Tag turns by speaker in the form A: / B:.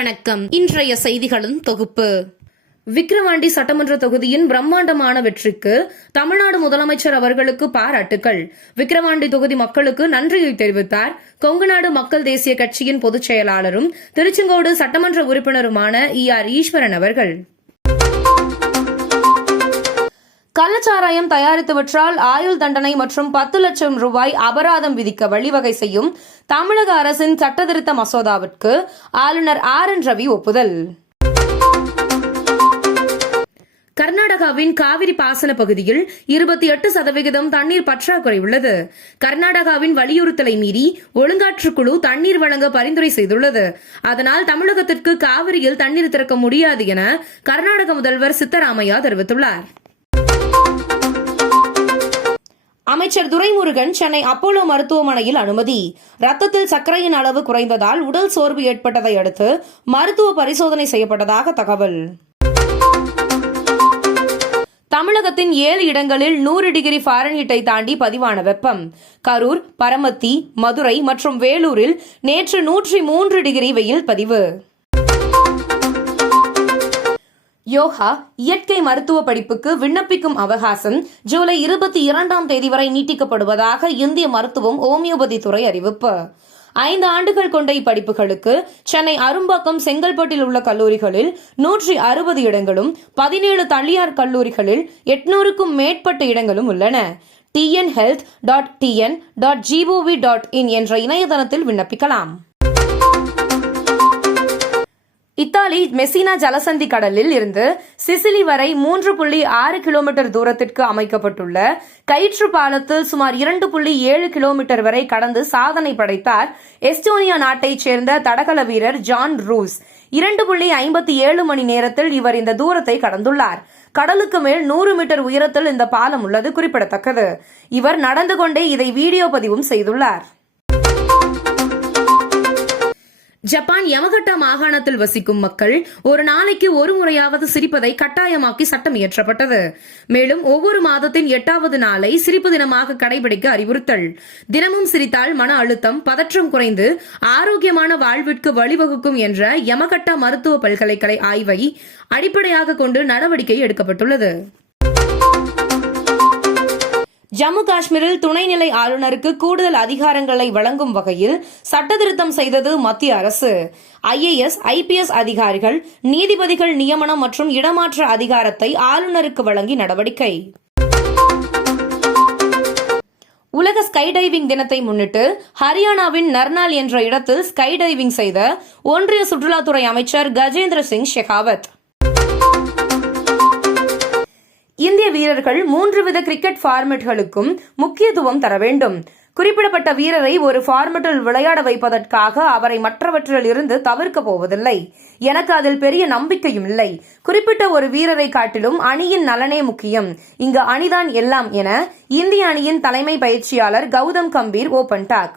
A: வணக்கம். இன்றைய செய்திகளின் தொகுப்பு. விக்கிரவாண்டி சட்டமன்ற தொகுதியின் பிரம்மாண்டமான வெற்றிக்கு தமிழ்நாடு முதலமைச்சர் அவர்களுக்கு பாராட்டுக்கள். விக்கிரவாண்டி தொகுதி மக்களுக்கு நன்றியை தெரிவித்தார். கொங்குநாடு மக்கள் தேசிய கட்சியின் பொதுச் செயலாளரும் திருச்செங்கோடு சட்டமன்ற உறுப்பினருமான இ ஆர் ஈஸ்வரன் அவர்கள். கள்ளச்சாராயம் தயாரித்தவற்றால் ஆயுள் தண்டனை மற்றும் பத்து லட்சம் ரூபாய் அபராதம் விதிக்க வழிவகை செய்யும் தமிழக அரசின் சட்டத்திருத்த மசோதாவிற்கு ஆளுநர் ஆர் என் ரவி ஒப்புதல். கர்நாடகாவின் காவிரி பாசன பகுதியில் இருபத்தி எட்டு சதவிகிதம் தண்ணீர் பற்றாக்குறை உள்ளது. கர்நாடகாவின் வலியுறுத்தலை மீறி ஒழுங்காற்றுக்குழு தண்ணீர் வழங்க பரிந்துரை செய்துள்ளது. அதனால் தமிழகத்திற்கு காவிரியில் தண்ணீர் திறக்க முடியாது என கர்நாடக முதல்வர் சித்தராமையா தெரிவித்துள்ளார். அமைச்சர் துரைமுருகன் சென்னை அப்போலோ மருத்துவமனையில் அனுமதி. ரத்தத்தில் சர்க்கரையின் அளவு குறைந்ததால் உடல் சோர்வு ஏற்பட்டதை அடுத்து மருத்துவ பரிசோதனை செய்யப்பட்டதாக தகவல். தமிழகத்தின் ஏழு இடங்களில் நூறு டிகிரி ஃபாரன்ஹீட்டை தாண்டி பதிவான வெப்பம். கரூர் பரமத்தி மதுரை மற்றும் வேலூரில் நேற்று நூற்றி மூன்று டிகிரி வெயில் பதிவு. யோகா இயற்கை மருத்துவ படிப்புக்கு விண்ணப்பிக்கும் அவகாசம் ஜூலை இருபத்தி இரண்டாம் தேதி வரை நீட்டிக்கப்படுவதாக இந்திய மருத்துவம் ஹோமியோபதி துறை அறிவிப்பு. ஐந்து ஆண்டுகள் கொண்ட இப்படிப்புகளுக்கு சென்னை அரும்பாக்கம் செங்கல்பட்டில் உள்ள கல்லூரிகளில் நூற்றி அறுபது இடங்களும் பதினேழு தனியார் கல்லூரிகளில் எட்நூறுக்கும் மேற்பட்ட இடங்களும் உள்ளன. TN health dot TN dot G O V dot in என்ற இணையதளத்தில் விண்ணப்பிக்கலாம். இத்தாலி மெசினா ஜலசந்தி கடலில் இருந்து சிசிலி வரை மூன்று புள்ளி ஆறு கிலோமீட்டர் தூரத்திற்கு அமைக்கப்பட்டுள்ள கயிற்று பாலத்தில் சுமார் இரண்டு புள்ளி ஏழு கிலோமீட்டர் வரை கடந்து சாதனை படைத்தார் எஸ்டோனியா நாட்டைச் சேர்ந்த தடகள வீரர் ஜான் ரூஸ். இரண்டு புள்ளி ஐம்பத்தி ஏழு மணி நேரத்தில் இவர் இந்த தூரத்தை கடந்துள்ளார். கடலுக்கு மேல் நூறு மீட்டர் உயரத்தில் இந்த பாலம் உள்ளது குறிப்பிடத்தக்கது. இவர் நடந்து கொண்டே இதை வீடியோ பதிவும் செய்துள்ளார். ஜப்பான் யமகட்டா மாகாணத்தில் வசிக்கும் மக்கள் ஒரு நாளைக்கு ஒரு முறையாவது சிரிப்பதை கட்டாயமாக்கி சட்டம் இயற்றப்பட்டது. மேலும் ஒவ்வொரு மாதத்தின் எட்டாவது நாளை சிரிப்பு தினமாக கடைபிடிக்க அறிவுறுத்தல். தினமும் சிரித்தால் மன அழுத்தம் பதற்றம் குறைந்து ஆரோக்கியமான வாழ்விற்கு வழிவகுக்கும் என்ற யமகட்டா மருத்துவ பல்கலைக்கழக ஆய்வை அடிப்படையாக கொண்டு நடவடிக்கை எடுக்கப்பட்டுள்ளது. ஜம்மு காஷ்மீரில் துணைநிலை ஆளுநருக்கு கூடுதல் அதிகாரங்களை வழங்கும் வகையில் சட்டத்திருத்தம் செய்தது மத்திய அரசு. ஐஏஎஸ் ஐபிஎஸ் அதிகாரிகள் நீதிபதிகள் நியமனம் மற்றும் இடமாற்ற அதிகாரத்தை ஆளுநருக்கு வழங்கி நடவடிக்கை. உலக ஸ்கை டைவிங் தினத்தை முன்னிட்டு ஹரியானாவின் நர்னால் என்ற இடத்தில் ஸ்கை டைவிங் செய்த ஒன்றிய சுற்றுலாத்துறை அமைச்சர் கஜேந்திர சிங் ஷெகாவத். இந்திய வீரர்கள் மூன்று வித கிரிக்கெட் ஃபார்மெட்களுக்கும் முக்கியத்துவம் தர வேண்டும். குறிப்பிடப்பட்ட வீரரை ஒரு ஃபார்மெட்டில் விளையாட வைப்பதற்காக அவரை மற்றவற்றில் இருந்து தவிர்க்க போவதில்லை. எனக்கு அதில் பெரிய நம்பிக்கையும் இல்லை. குறிப்பிட்ட ஒரு வீரரை காட்டிலும் அணியின் நலனே முக்கியம். இங்கு அணிதான் எல்லாம் என இந்திய அணியின் தலைமை பயிற்சியாளர் கௌதம் கம்பீர் ஓபன் டாக்